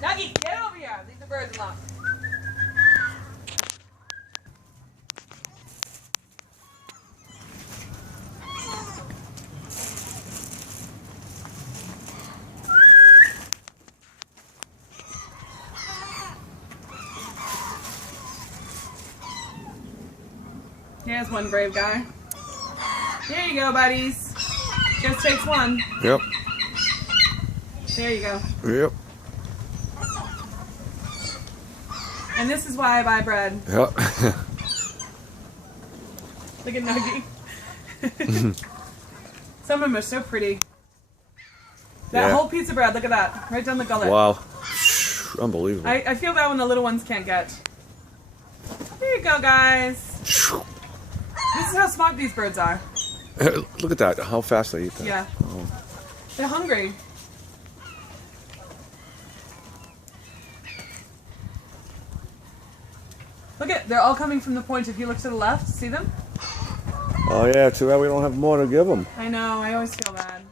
Nuggy, get over here. Leave the birds alone. Here's one brave guy. There you go, buddies. Just takes one. Yep. There you go. Yep. And this is why I buy bread. Yep. Look at Nuggy. Some of them are so pretty. That whole piece of bread, look at that. Right down the gullet. Wow. Unbelievable. I feel that one the little ones can't get. There you go, guys. This is how smart these birds are. Look at that. How fast they eat that. Yeah. Oh. They're hungry. Look at, they're all coming from the point. If you look to the left, see them? Oh yeah, too bad we don't have more to give them. I know, I always feel bad.